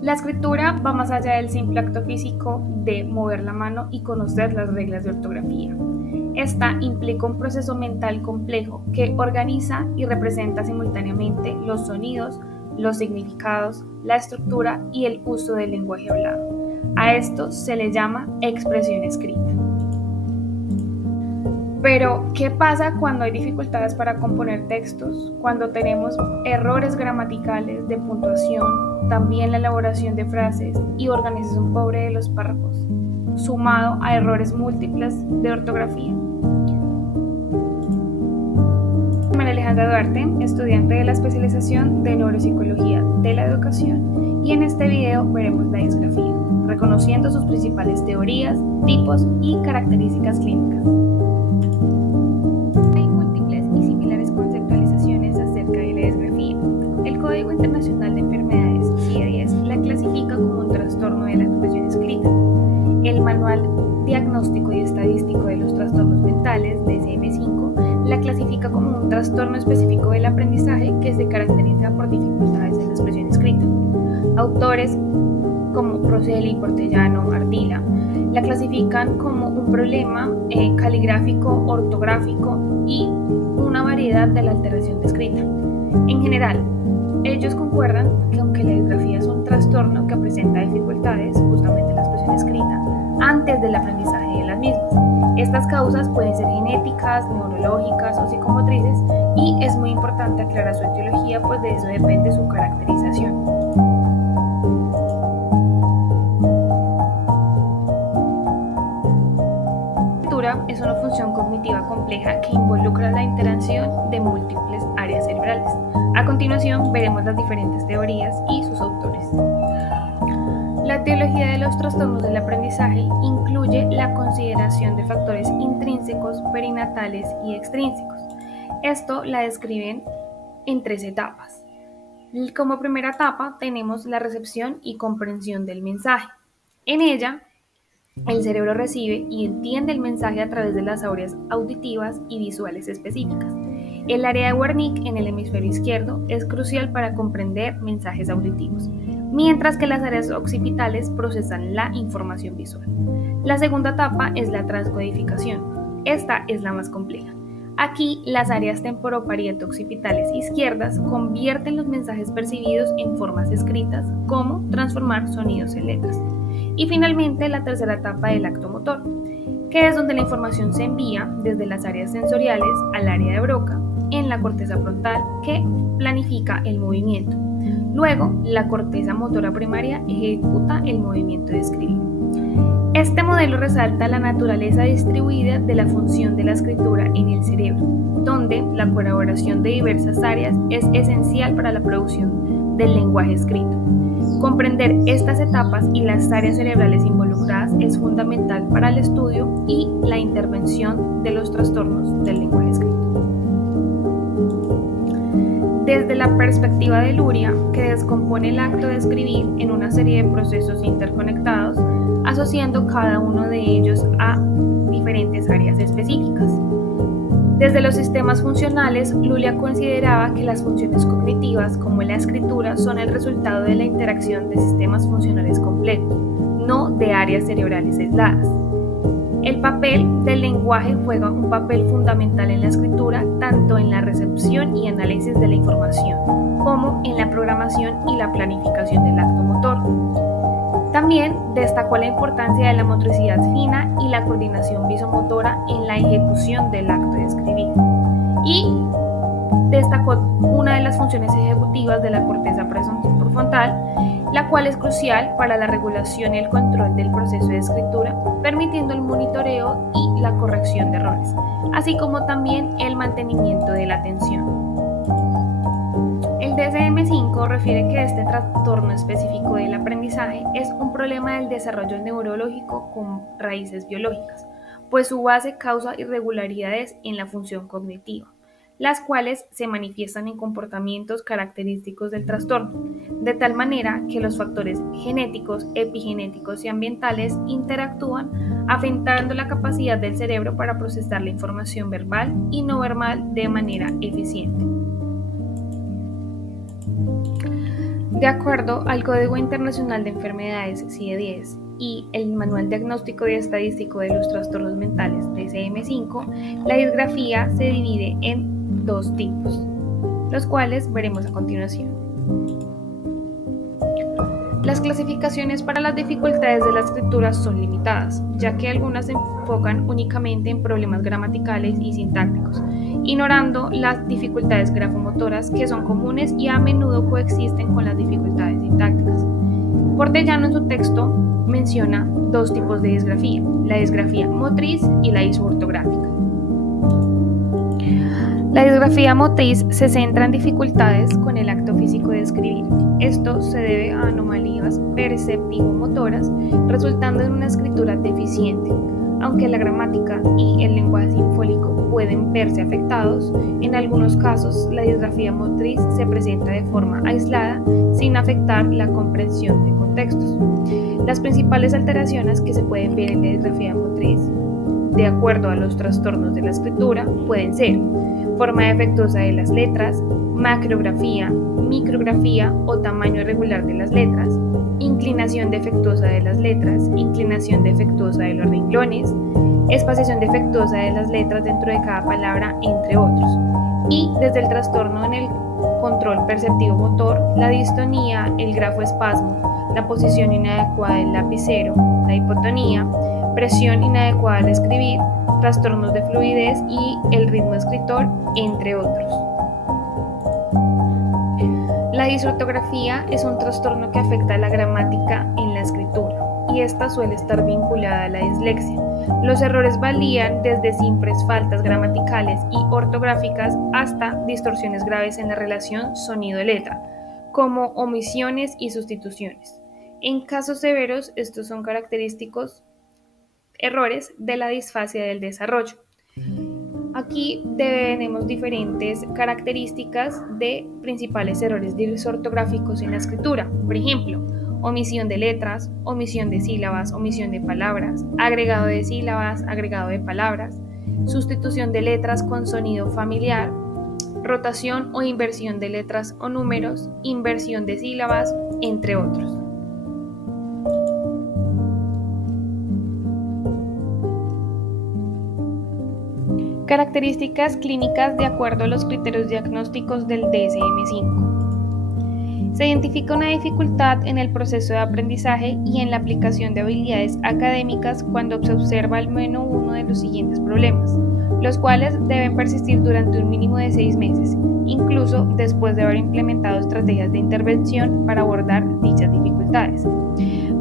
La escritura va más allá del simple acto físico de mover la mano y conocer las reglas de ortografía. Esta implica un proceso mental complejo que organiza y representa simultáneamente los sonidos, los significados, la estructura y el uso del lenguaje hablado. A esto se le llama expresión escrita. Pero, ¿qué pasa cuando hay dificultades para componer textos? Cuando tenemos errores gramaticales, de puntuación, también la elaboración de frases y organización pobre de los párrafos, sumado a errores múltiples de ortografía. María Alejandra Duarte, estudiante de la especialización de Neuropsicología de la Educación, y en este video veremos la disgrafía, reconociendo sus principales teorías, tipos y características clínicas. El Código Internacional de Enfermedades, CIE-10, la clasifica como un trastorno de la expresión escrita. El Manual Diagnóstico y Estadístico de los Trastornos Mentales, DSM-5, la clasifica como un trastorno específico del aprendizaje que se caracteriza por dificultades en la expresión escrita. Autores como Rosselli, Portellano, Ardila, la clasifican como un problema caligráfico, ortográfico y una variedad de la alteración de escrita. En general, ellos concuerdan que aunque la disgrafía es un trastorno que presenta dificultades justamente en la expresión escrita antes del aprendizaje de las mismas, estas causas pueden ser genéticas, neurológicas o psicomotrices y es muy importante aclarar su etiología, pues de eso depende su caracterización. La lectura es una función cognitiva compleja que involucra la interacción de múltiples áreas cerebrales. A continuación veremos las diferentes teorías y sus autores. La teología de los trastornos del aprendizaje incluye la consideración de factores intrínsecos, perinatales y extrínsecos. Esto la describen en 3 etapas. Como primera etapa tenemos la recepción y comprensión del mensaje. En ella, el cerebro recibe y entiende el mensaje a través de las áreas auditivas y visuales específicas. El área de Wernicke en el hemisferio izquierdo es crucial para comprender mensajes auditivos, mientras que las áreas occipitales procesan la información visual. La segunda etapa es la transcodificación. Esta es la más compleja. Aquí, las áreas temporoparieto-occipitales izquierdas convierten los mensajes percibidos en formas escritas, como transformar sonidos en letras. Y finalmente, la tercera etapa del acto motor, que es donde la información se envía desde las áreas sensoriales al área de Broca en la corteza frontal, que planifica el movimiento. Luego, la corteza motora primaria ejecuta el movimiento de escribir. Este modelo resalta la naturaleza distribuida de la función de la escritura en el cerebro, donde la colaboración de diversas áreas es esencial para la producción del lenguaje escrito. Comprender estas etapas y las áreas cerebrales involucradas es fundamental para el estudio y la intervención de los trastornos del lenguaje escrito. Desde la perspectiva de Luria, que descompone el acto de escribir en una serie de procesos interconectados, asociando cada uno de ellos a diferentes áreas específicas. Desde los sistemas funcionales, Luria consideraba que las funciones cognitivas, como la escritura, son el resultado de la interacción de sistemas funcionales complejos, no de áreas cerebrales aisladas. El papel del lenguaje juega un papel fundamental en la escritura, tanto en la recepción y análisis de la información, como en la programación y la planificación del acto motor. También destacó la importancia de la motricidad fina y la coordinación visomotora en la ejecución del acto de escribir. Y destacó una de las funciones ejecutivas de la corteza prefrontal, la cual es crucial para la regulación y el control del proceso de escritura, permitiendo el monitoreo y la corrección de errores, así como también el mantenimiento de la atención. El DSM-5 refiere que este trastorno específico del aprendizaje es un problema del desarrollo neurológico con raíces biológicas, pues su base causa irregularidades en la función cognitiva. las cuales se manifiestan en comportamientos característicos del trastorno, de tal manera que los factores genéticos, epigenéticos y ambientales interactúan, afectando la capacidad del cerebro para procesar la información verbal y no verbal de manera eficiente. De acuerdo al Código Internacional de Enfermedades CIE-10 y el Manual Diagnóstico y Estadístico de los Trastornos Mentales DSM-5, la disgrafía se divide en dos tipos, los cuales veremos a continuación. Las clasificaciones para las dificultades de la escritura son limitadas, ya que algunas se enfocan únicamente en problemas gramaticales y sintácticos, ignorando las dificultades grafomotoras que son comunes y a menudo coexisten con las dificultades sintácticas. Portellano en su texto menciona dos tipos de disgrafía, la disgrafía motriz y la disortográfica. La disgrafía motriz se centra en dificultades con el acto físico de escribir. Esto se debe a anomalías perceptivo-motoras, resultando en una escritura deficiente. Aunque la gramática y el lenguaje sinfónico pueden verse afectados, en algunos casos la disgrafía motriz se presenta de forma aislada sin afectar la comprensión de contextos. Las principales alteraciones que se pueden ver en la disgrafía motriz, de acuerdo a los trastornos de la escritura, pueden ser forma defectuosa de las letras, macrografía, micrografía o tamaño irregular de las letras, inclinación defectuosa de las letras, inclinación defectuosa de los renglones, espaciación defectuosa de las letras dentro de cada palabra, entre otros. Y desde el trastorno en el control perceptivo motor, la distonía, el grafoespasmo, la posición inadecuada del lapicero, la hipotonía, presión inadecuada al escribir, trastornos de fluidez y el ritmo escritor, entre otros. La disortografía es un trastorno que afecta a la gramática en la escritura y esta suele estar vinculada a la dislexia. Los errores varían desde simples faltas gramaticales y ortográficas hasta distorsiones graves en la relación sonido-letra, como omisiones y sustituciones. En casos severos, estos son característicos errores de la disfasia del desarrollo. Aquí tenemos diferentes características de principales errores disortográficos en la escritura. Por ejemplo, omisión de letras, omisión de sílabas, omisión de palabras, agregado de sílabas, agregado de palabras, sustitución de letras con sonido familiar, rotación o inversión de letras o números, inversión de sílabas, entre otros. Características clínicas de acuerdo a los criterios diagnósticos del DSM-5. Se identifica una dificultad en el proceso de aprendizaje y en la aplicación de habilidades académicas cuando se observa al menos uno de los siguientes problemas, los cuales deben persistir durante un mínimo de 6 meses, incluso después de haber implementado estrategias de intervención para abordar dichas dificultades.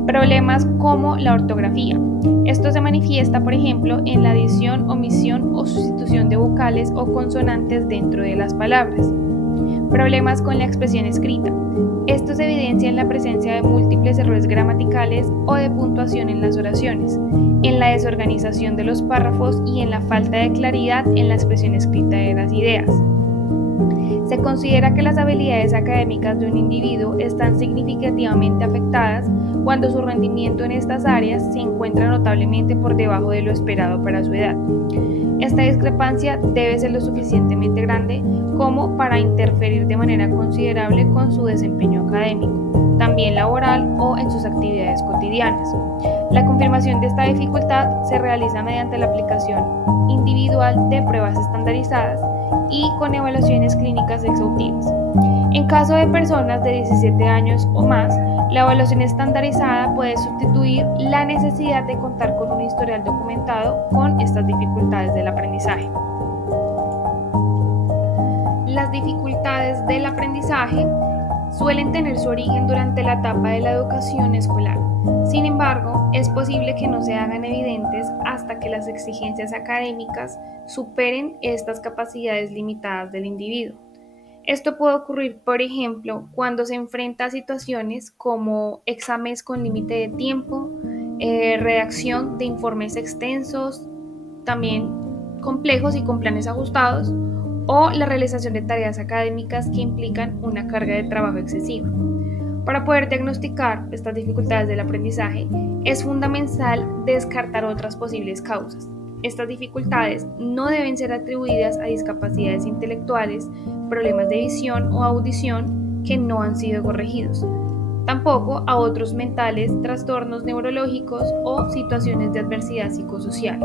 Problemas como la ortografía. Esto se manifiesta, por ejemplo, en la adición, omisión o sustitución de vocales o consonantes dentro de las palabras. Problemas con la expresión escrita. Esto se evidencia en la presencia de múltiples errores gramaticales o de puntuación en las oraciones, en la desorganización de los párrafos y en la falta de claridad en la expresión escrita de las ideas. Se considera que las habilidades académicas de un individuo están significativamente afectadas cuando su rendimiento en estas áreas se encuentra notablemente por debajo de lo esperado para su edad. Esta discrepancia debe ser lo suficientemente grande como para interferir de manera considerable con su desempeño académico, también laboral o en sus actividades cotidianas. La confirmación de esta dificultad se realiza mediante la aplicación individual de pruebas estandarizadas y con evaluaciones clínicas exhaustivas. En caso de personas de 17 años o más, la evaluación estandarizada puede sustituir la necesidad de contar con un historial documentado con estas dificultades del aprendizaje. Las dificultades del aprendizaje suelen tener su origen durante la etapa de la educación escolar. Sin embargo, es posible que no se hagan evidentes hasta que las exigencias académicas superen estas capacidades limitadas del individuo. Esto puede ocurrir, por ejemplo, cuando se enfrenta a situaciones como exámenes con límite de tiempo, redacción de informes extensos, también complejos y con planes ajustados, o la realización de tareas académicas que implican una carga de trabajo excesiva. Para poder diagnosticar estas dificultades del aprendizaje, es fundamental descartar otras posibles causas. Estas dificultades no deben ser atribuidas a discapacidades intelectuales, problemas de visión o audición que no han sido corregidos, tampoco a otros mentales, trastornos neurológicos o situaciones de adversidad psicosocial.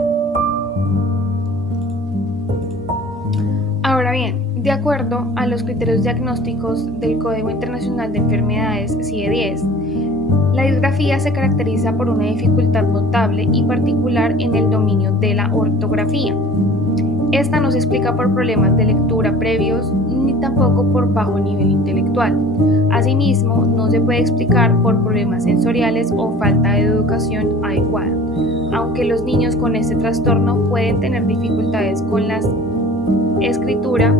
Ahora bien, de acuerdo a los criterios diagnósticos del Código Internacional de Enfermedades CIE-10, la disgrafía se caracteriza por una dificultad notable y particular en el dominio de la ortografía. Esta no se explica por problemas de lectura previos ni tampoco por bajo nivel intelectual. Asimismo, no se puede explicar por problemas sensoriales o falta de educación adecuada, aunque los niños con este trastorno pueden tener dificultades con la escritura,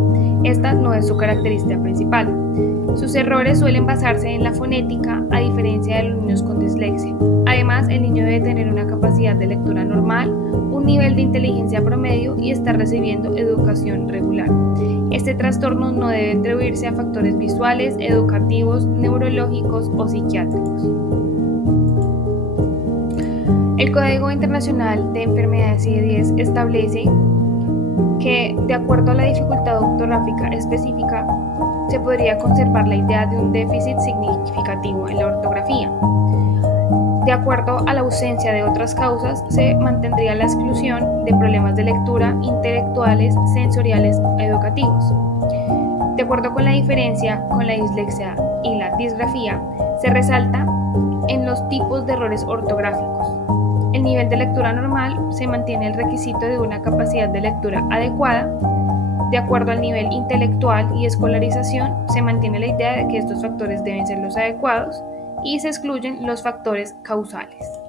esta no es su característica principal. Sus errores suelen basarse en la fonética, a diferencia de los niños con dislexia. Además, el niño debe tener una capacidad de lectura normal, un nivel de inteligencia promedio y estar recibiendo educación regular. Este trastorno no debe atribuirse a factores visuales, educativos, neurológicos o psiquiátricos. El Código Internacional de Enfermedades CIE-10 establece que, de acuerdo a la dificultad ortográfica específica, se podría conservar la idea de un déficit significativo en la ortografía. De acuerdo a la ausencia de otras causas, se mantendría la exclusión de problemas de lectura, intelectuales, sensoriales o educativos. De acuerdo con la diferencia con la dislexia y la disgrafía, se resalta en los tipos de errores ortográficos. El nivel de lectura normal se mantiene el requisito de una capacidad de lectura adecuada. De acuerdo al nivel intelectual y escolarización, se mantiene la idea de que estos factores deben ser los adecuados y se excluyen los factores causales.